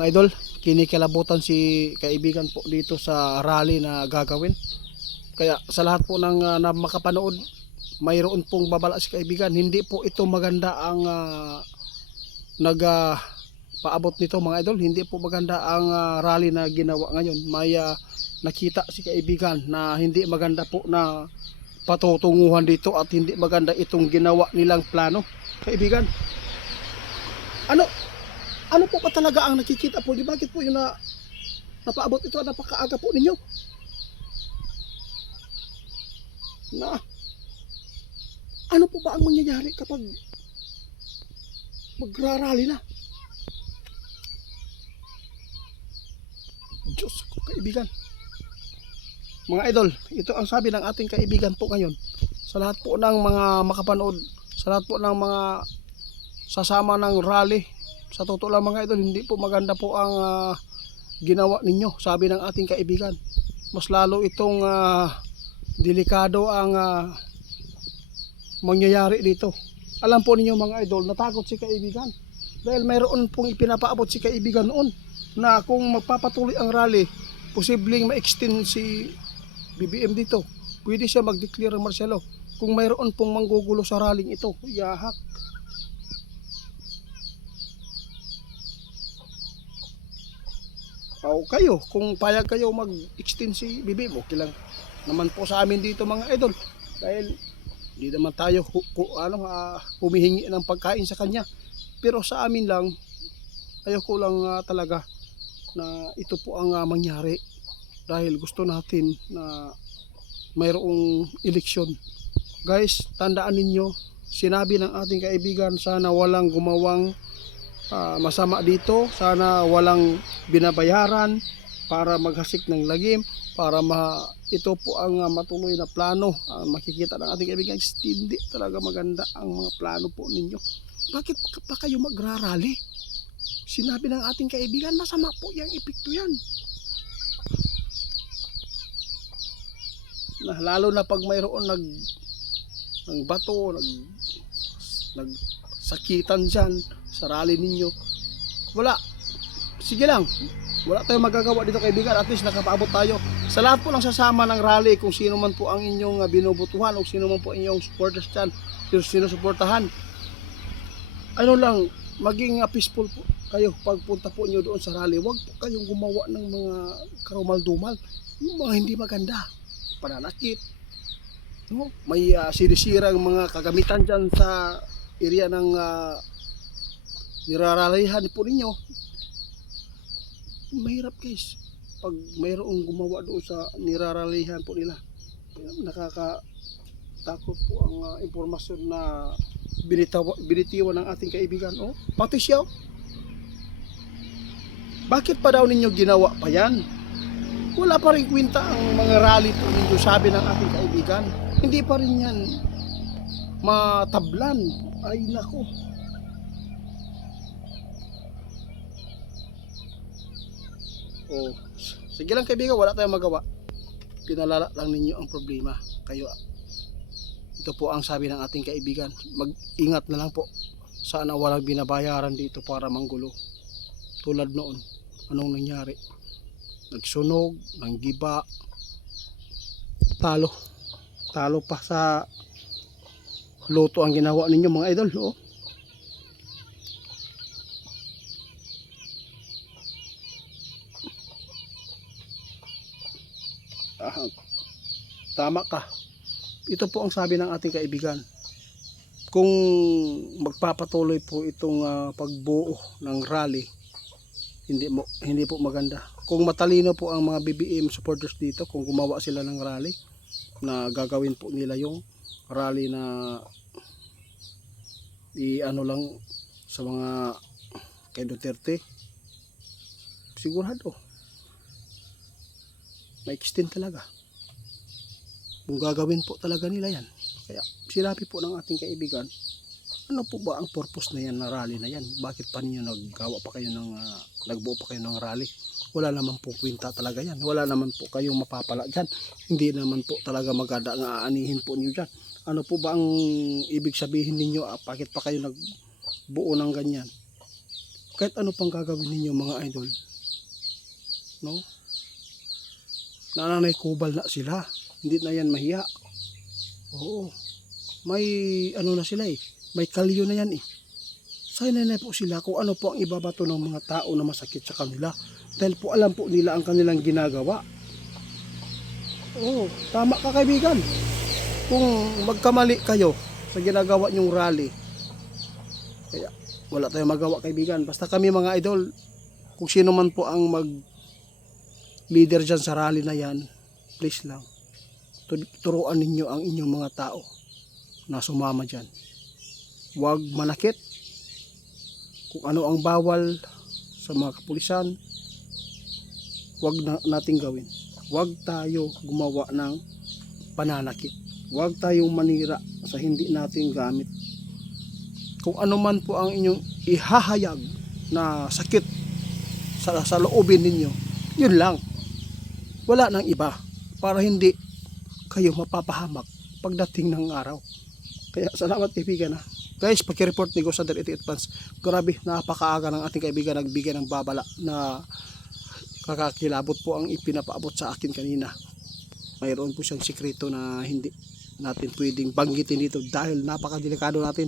Mga idol, kinikilabutan si kaibigan po dito sa rally na gagawin. Kaya sa lahat po ng na makapanood, mayroon pong babala si kaibigan. Hindi po ito maganda ang paabot nito mga idol. Hindi po maganda ang rally na ginawa ngayon. May nakita si kaibigan na hindi maganda po na patutunguhan dito at hindi maganda itong ginawa nilang plano. Kaibigan, ano po ba talaga ang nakikita po? Di bakit po yung napaabot ito? Napakaaga po ninyo na ano po ba ang mangyayari kapag magrarally na? Diyos ko, kaibigan. Mga idol, ito ang sabi ng ating kaibigan po ngayon. Sa lahat po ng mga makapanood, sa lahat po ng mga sasama ng rally, sa totoo lang mga idol, hindi po maganda po ang ginawa ninyo, sabi ng ating kaibigan. Mas lalo itong delikado ang mangyayari dito. Alam po ninyo mga idol, natakot si kaibigan dahil mayroon pong ipinapaabot si kaibigan noon na kung magpapatuloy ang rally, posibleng ma-extend si BBM dito. Pwede siya mag-declare ng martial law kung mayroon pong manggugulo sa rallying ito. Yahak. O kayo, kung payag kayo mag-extend si BBM, okay lang naman po sa amin dito mga idol. Dahil hindi naman tayo humihingi ng pagkain sa kanya. Pero sa amin lang, ayoko lang talaga na ito po ang mangyari. Dahil gusto natin na mayroong eleksyon. Guys, tandaan ninyo, sinabi ng ating kaibigan, sana walang gumawang masama dito, sana walang binabayaran para maghasik ng lagim, para ito po ang matuloy na plano. Makikita ng ating kaibigan, hindi talaga maganda ang mga plano po ninyo. Bakit pa kayo magrarally? Sinabi ng ating kaibigan, masama po yung epekto yan. Lalo na pag mayroon ng bato, nagsakitan dyan sa rally ninyo, wala, sige lang, wala tayong magagawa dito kaibigan. At least nakapaabot tayo sa lahat po ng sasama ng rally, kung sino man po ang inyong binubutuhan o sino man po inyong supporters dyan, sino suportahan, ano lang, maging peaceful po kayo pagpunta po nyo doon sa rally. Huwag po kayong gumawa ng mga karumal-dumal, yung mga hindi maganda, pananakit, no? May sinisirang mga kagamitan dyan sa area ng niraralihan po ninyo. Mahirap guys pag mayroong gumawa doon sa niraralihan po nila. Nakakatakot po ang impormasyon na binitiwan ng ating kaibigan. Pati siya, bakit pa daw ninyo ginawa pa yan? Wala pa rin kwenta ang mga rally po ninyo, sabi ng ating kaibigan. Hindi pa rin yan matablan. Ay nako. Sige lang kaibigan, wala tayong magawa. Pinalala lang ninyo ang problema. Kayo, ito po ang sabi ng ating kaibigan. Mag-ingat na lang po. Sana walang binabayaran dito para manggulo. Tulad noon, anong nangyari? Nagsunog, nanggiba, talo pa sa loto ang ginawa ninyo mga idol. Tama ka. Ito po ang sabi ng ating kaibigan. Kung magpapatuloy po itong pagbuo ng rally, hindi po maganda. Kung matalino po ang mga BBM supporters dito, kung gumawa sila ng rally na gagawin po nila yung rally na ano lang sa mga kay Duterte, sigurado may extend talaga kung gagawin po talaga nila yan. Kaya sinabi po ng ating kaibigan, ano po ba ang purpose na yan na rally na yan? Bakit pa ninyo nagbuo pa kayo ng rally? Wala naman po kwenta talaga yan. Wala naman po kayong mapapala dyan. Hindi naman po talaga maganda ang aanihin po niyo dyan. Ano po ba ang ibig sabihin ninyo? Bakit pa kayo nagbuo ng ganyan? kahit ano pang gagawin ninyo mga idol, no? Nananay kubal na sila, hindi na yan mahiya. Oo, may ano na sila may kalyo na yan Sanay na po sila kung ano po ang ibabato ng mga tao na masakit sa kanila. Dahil po alam po nila ang kanilang ginagawa. Oo, tama ka kaibigan. Kung magkamali kayo sa ginagawa nyong rally, kaya wala tayong magawa kaibigan. Basta kami mga idol, kung sino man po ang leader dyan sa rally na yan, please lang, turuan ninyo ang inyong mga tao na sumama dyan. Huwag manakit. Kung ano ang bawal sa mga kapulisan, huwag nating gawin. Huwag tayo gumawa ng pananakit. Huwag tayong manira sa hindi nating gamit. Kung ano man po ang inyong ihahayag na sakit sa loobin ninyo, yun lang. Wala nang iba para hindi kayo mapapahamak pagdating ng araw. Kaya salamat kaibigan Guys, pagki-report ni Ghost Hunter 88 Fans, grabe, napakaaga ng ating kaibigan nagbigay ng babala na kakakilabot po ang ipinapaabot sa akin kanina. Mayroon po siyang sikreto na hindi natin pwedeng banggitin dito dahil napakadelikado natin.